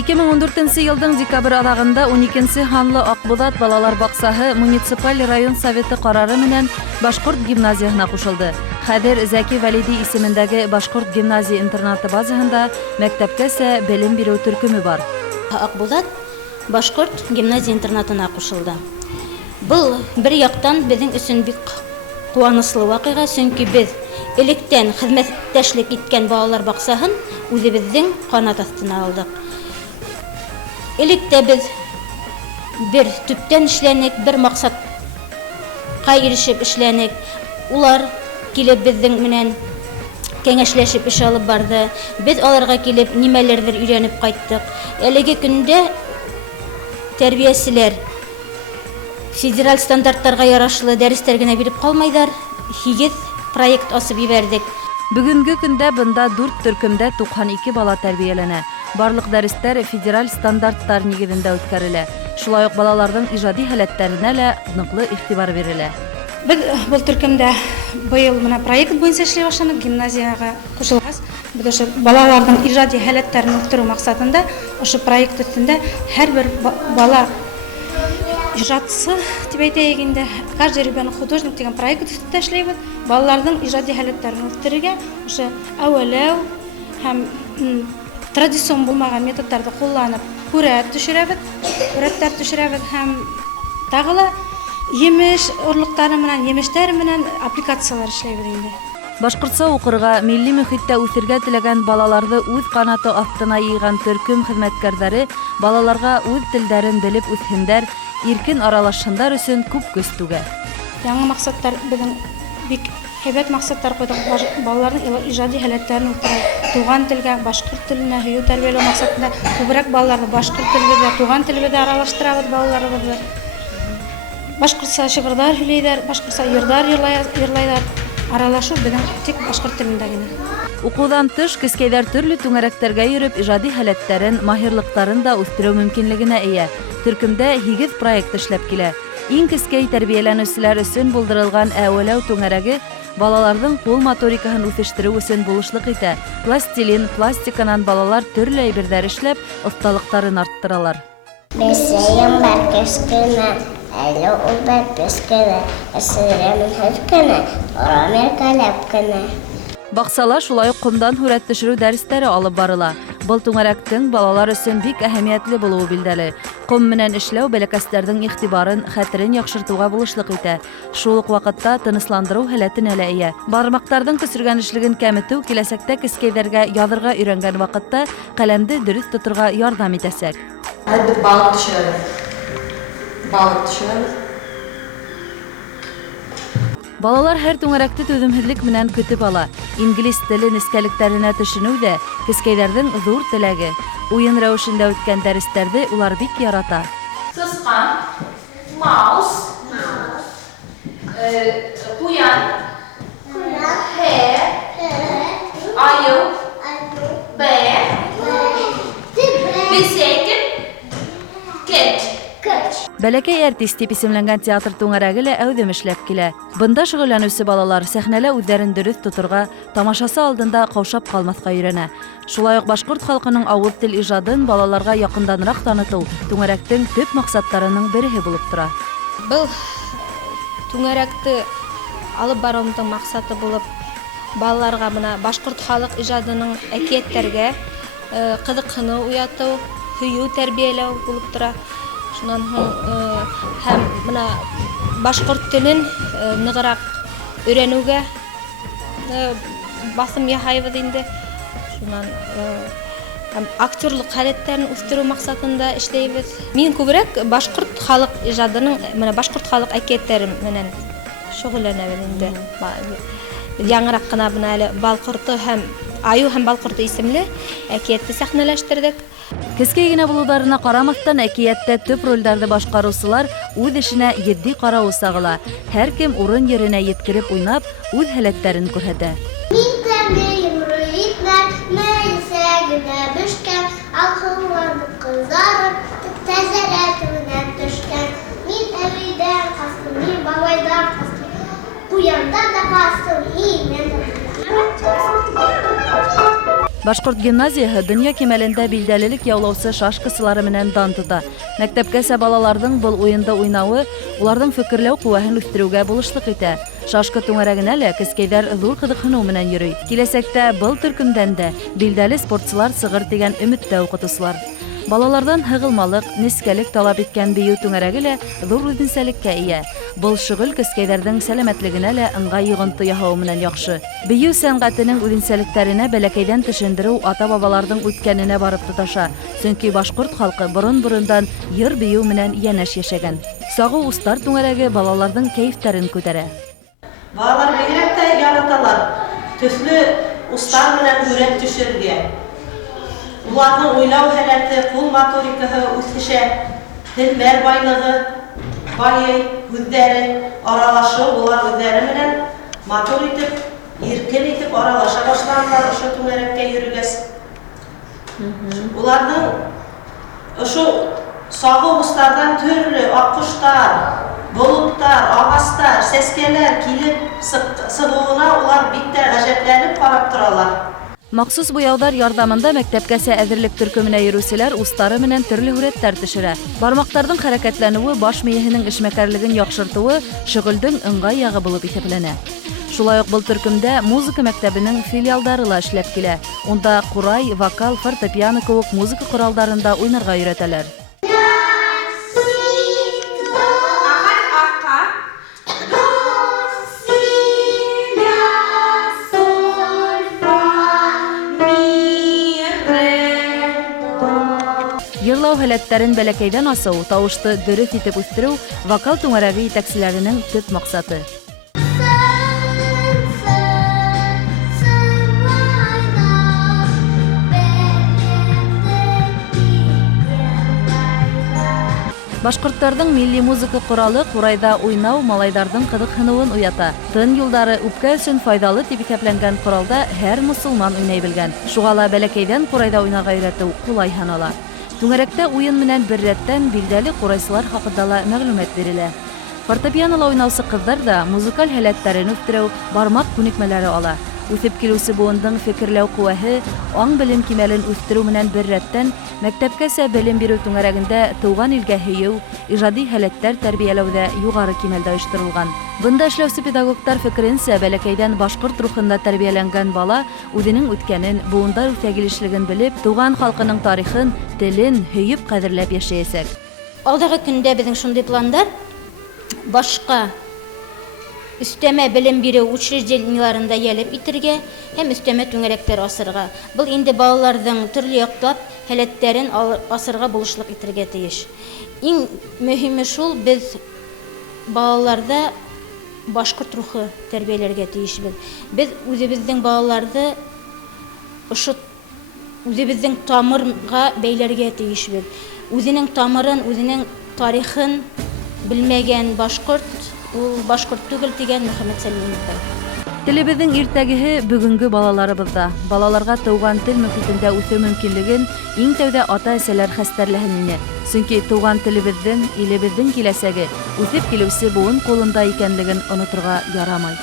2014 елдың декабрь адагында 12 ханлы Акбудат балалар баксаһы муниципаль район советы карары менән Башкорт гимназиясына кушылды. Хәзер Зәки Валиди исемендәге Башкорт гимназия интернаты базаһында мәктәпкәсә белем бирү төркеме бар. Акбудат Башкорт гимназия интернатына кушылды. Бұл бер яктан безнең өчен бик куанычлы вакыйга, чөнки без электән хезмәттәшлек иткән балалар баксаһын үзебезнең канат астына алдык. Электә без бер төптән эшләнек, бер максатка ирешеп эшләнек. Улар килеп безнең менән кәңәшләшеп эш алып барды. Без аларга килеп нимәләрдер өйрәнеп кайттык. Әлеге көндә тәрбияселәр федераль стандарттарга ярашлы дәресләр генә биреп калмайдар. 8 проект асып ибәрдек. Бүгенге көндә бында 4 төркемдә 92 бала тәрбияләнә. Барлык дәресләр федераль стандарттар нигезендә үткәрелә. Шулай ук балаларның иҗади һәләтләренә лә ныклы игътибар бирелә. Без бу төркемдә быел менә проект буенча эшли башладык, гимназияга кушылгас. Без ошо балаларның иҗади һәләтләрен үстерү максатында ошо проект өстендә һәрбер бала иҗатчысы дип әйтәйек инде, каждый ребенок художник дигән проект өстендә эшләйбез. Балаларның иҗади һәләтләрен үстерергә ошо әвәләү һәм традицион булмаган методтарды кулланып, күрәт төшерәбез һәм тагыла емеш орлыктары менән, емештәр менән аппликациялар эшләйбез инде. Башкортса укырга, милли мөхиттә үсергә теләгән балаларны үз канаты астына йыйган төркем хезмәткәрләре балаларга үз телдәрен белеп үсһендәр, иркен аралашсындар өчен күп көч түгә. Яңа максаттар безнең бик һәйбәт максаттар куйдык. Балаларның иҗади һәләтләрен үстерә, туган телгә, башкорт теленә һөю тәрбияләү максатында күбрәк балаларны башкорт телебездә, туган телебездә аралаштырабыз балаларыбызны. Башкортса шигырьләр һөйләйләр, башкортса йырлар йырлайлар. Аралашу безнең тик башкорт телендә генә. Укудан тыш кескәйләр төрле түңәрәктәргә йөреп иҗади һәләтләрен, маһирлыктарын да үстерү мөмкинлегенә ия. Төркемдә 8 проект эшләп килә. Иң кескәй тәрбияләнүчеләр өчен булдырылган әвәләү түңәрәге балаларның кул моторикаһын үсештерү өчен булышлык итә. Пластилин, пластиканан балалар төрле әйберләр эшләп, осталыктарын арттыралар. Бесәем бар кескенә, әле ул бар пескенә, әсәрәмен һәскенә, орамер каләпкенә. Баксала шулай ук комдан һүрәт төшерү дәресләре алып барыла. Был түңәрәктең балалар өчен бик әһәмиятле булуы билдәле. Ком менән эшләү бәләкәсләрнең игътибарын, хәтерен яхшыртуга булышлык итә. Шул ук вакытта тынысландыру һәләтенә лә ия. Бармактарның көсөргәнешлеген кәметү киләсәктә кескәйләргә язырга өйрәнгән вакытта каләмде дөрес тотырга ярдәм итәсәк. Hadi balık düşürürüz. Балалар һәр түңәрәкте түземһезлек менән көтеп ала. Инглиз теле нескәлектәренә төшенү дә кескәйләрнең зур теләге. Уен рәвешендә үткән дәресләрне улар бик ярата. Сызган, маус, куян, айыл, бәр, бесәкен, кет. Бәләкәй артист дип исемләнгән театр түңәрәге лә әүдем эшләп килә. Бында шөгыльләнүче балалар сәхнәлә үзләрен дөрес тотырга, тамашасы алдында каушап калмаска өйрәнә. Шулай ук башкорт халкының авыз тел иҗадын балаларга якынданрак таныту түңәрәктең төп максаттарының бере булып тора. Бұл түңәрәкте алып баруымның максаты булып балаларга мына башкорт халык иҗадының әкиятләргә кызыксыну уяту, һөю тәрбияләү булып тора. Шуннан һәм мына башкорт телен ныгырак өйрәнүгә басым яһайбыз инде. Шуннан һәм актерлык һәләтләрен үстерү максатында эшләйбез. Мин күбрәк башкорт халык иҗадының, менә башкорт халык әкиятләре менән шөгыльләнәбез инде. Яңарак кына бына әле Балкорты һәм Аю һәм Балкорты исемле әкиятте сәхнәләштердек. Кескәй генә булуларына карамастан әкияттә төп рольләрне башкаручылар үз эшенә җитди карау сагыла. Һәр кем урын yerенә yetkirib уйнап, үз һәләтләрен күрсәтә. Мин тәмле руитлар, мәйсәгенә бешкән, алхылланып кызарып, тәзәрәтүнән төшкән. Мин әбидән кастым, мин бабайдан кастым, куянда да кастым, Башкорт гимназияһы дөнья кимәлендә билдәлелек яулаучы шашкысылары менән дан тота. Мәктәпкәсә балаларның был уенда уйнавы уларның фикерләү куәһен үстерүгә булышлык итә. Шашкы түңәрәгенә лә кескәйҙәр ҙур ҡыҙыҡһыныу менән йөрөй. Киләсәктә был төркөмдән дә билдәле спортсылар сығыр дигән өмөттә уҡытыусылар. Балалардан һығылмалык, нескәлек талап иткән бейеү түңәрәге лә ҙур үҙенсәлеккә ия. Был шөғөл кескәйҙәрҙең сәләмәтлегенә лә ыңғай йоғонто яһауы менән яҡшы. Бейеү сәнғәтенең үҙенсәлектәренә бәләкәйҙән төшөндөрөү ата-бабаларҙың үткәненә барып тоташа. Сөнки башҡорт халҡы борон-борондан йыр бейеү менән йәнәш йәшәгән. Сағыу устар түңәрәге балаларҙың кәйефтәрен күтәрә. Балалар бигерәк тә яраталар. Төҫлө устар менән һүрәт төшөргә. Уларның уйлау һәләте, ҡул моторикаһы үҫешә, телмәр байлығы, байый, һүҙҙәре, аралашыу улар үҙҙәре менән матур итеп, иркен итеп аралаша башланылар ошо түңәрәккә йөрөгәс. Уларның ошо сағыу устарҙан төрлө аҡҡоштар, болоттар, ағастар, сәскәләр килеп сығыуына улар бик тә ғәжәпләнеп ҡарап торалар. Махсус буяуҙар ярҙамында мәктәпкәсә әҙерлек төркөмөнә йөрөүселәр устары менән төрлө һүрәттәр төшөрә. Бармаҡтарҙың хәрәкәтләнеүе, баш мейеһенең эшмәкәрлеген яҡшыртыуы шөғөлдөң ыңғай яғы булып иҫәпләнә. Шулай уҡ был төркөмдә музыка мәктәбенең филиалдары ла эшләп килә. Унда ҡурай, вокал, фортепиано кеүек музыка ҡоралдарында уйнарға өйрәтәләр. Йырлау һәләттәрен бәләкәйҙән асыу, тауышты дөрөҫ итеп үҫтереү вокал түңәрәге етәкселәренең төп маҡсаты. Башҡорттарҙың милли музыка ҡоралы ҡурайҙа уйнау малайҙарҙың ҡыҙыҡһыныуын уята. Тын юлдары үпкә өсөн файҙалы тип иҫәпләнгән ҡоралда һәр мосолман уйнай белгән. Шуға ла бәләкәйҙән ҡурайҙа уйнарға өйрәтеү ҡулай һанала. Түңәрәктә уйын менән бер рәттән билдәле ҡурайсылар хаҡында ла мәғлүмәт бирелә. Фортепианола уйнаусы ҡыҙҙар да музыкаль һәләттәрен үҫтереү, бармаҡ күнекмәләре ала. Үҫеп килеүсе быуындың фекерләү ҡеүәһе, аң белем кимәлен үҫтереү менән бер рәттән мәктәпкәсә белем биреү түңәрәгендә тыуған илгә һөйөү, ижади һәләттәр тәрбиәләүҙә юғары кимәлдә ойошторолған. Бында эшләүсе педагогтар фекеренсә, бәләкәйҙән башҡорт рухында тәрбиәләнгән бала үҙенең үткәнен, быуында үҫә килешлеген белеп, тыуған халҡының тарихын, телен һөйөп ҡәҙерләп йәшәйәсәк. Алдағы көндә беҙҙең шундай пландар башҡа өстәмә белем биреү учреждениеларында йәлеп итергә һәм өстәмә түңәрәктәр асырға. Был инде балаларҙың төрлө яҡлап һәләттәрен асырға булышлыҡ итергә тейеш. Иң мөһиме шул, беҙ балаларҙа башҡорт рухы тәрбиәләргә тейешбеҙ. Беҙ үҙебеҙҙең балаларҙы ошо үҙебеҙҙең тамырға бәйләргә тейешбеҙ. Үҙенең тамырын, үҙенең тарихын белмәгән башҡорт, ул башҡорт түгел тигән Мөхәммәт Сәлимовтар. Телебеҙҙең иртәгеһе бөгөнгө балаларыбыҙҙа. Балаларға тыуған тел мөхитендә үҫеү мөмкинлеген иң тәүҙә ата-әсәләр хәстәрләһен ине. Сөнки тыуған телебеҙҙең, илебеҙҙең киләсәге үҫеп килеүсе быуын ҡулында икәнлеген оноторға ярамай.